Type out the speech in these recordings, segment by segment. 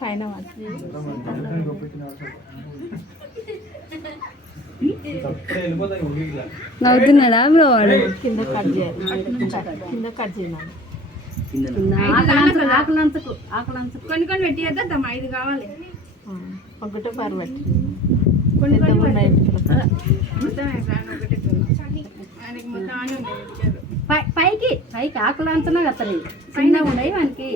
పైన నవ్వుతున్నాడా బ్రో వాడు? కింద కట్ చేయాలి, కింద కట్ చేయాలి. ఆకలంచకు కొన్ని కొన్ని పెట్టి వేద్దాం. 5 కావాలి. ఒకటే పారు పెట్టి కొన్ని పైకి పైకి ఆకులు అంతనా కత్తరి చిన్నగా ఉండయి వానికి.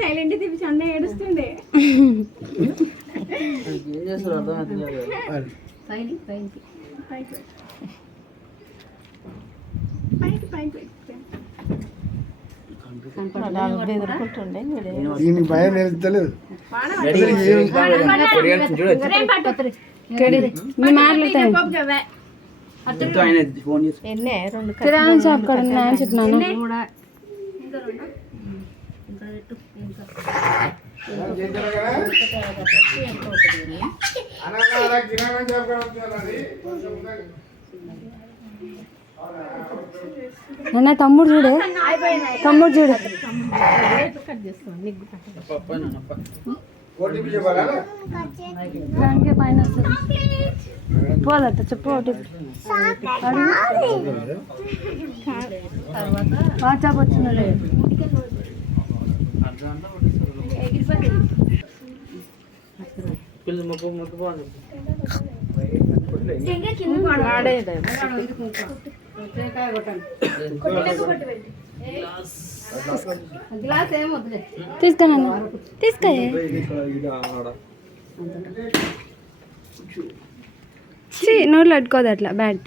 సైలెంట్ తిప్పి అన్న ఏడుస్తుండే. భయం నేర్చుతలేదు. కిరాణా షాప్ కాడ ఉన్నాయని చెప్పినాను. అన్న తమ్ముడు చూడే, తమ్ముడు చూడు. దానికే పైన వస్తుంది. పోదట చెప్పు. ఒకటి వాట్సాప్ వచ్చింది. తీసుకో తీసుకో. నోట్లో పెట్టుకోదు అట్లా. బ్యాడ్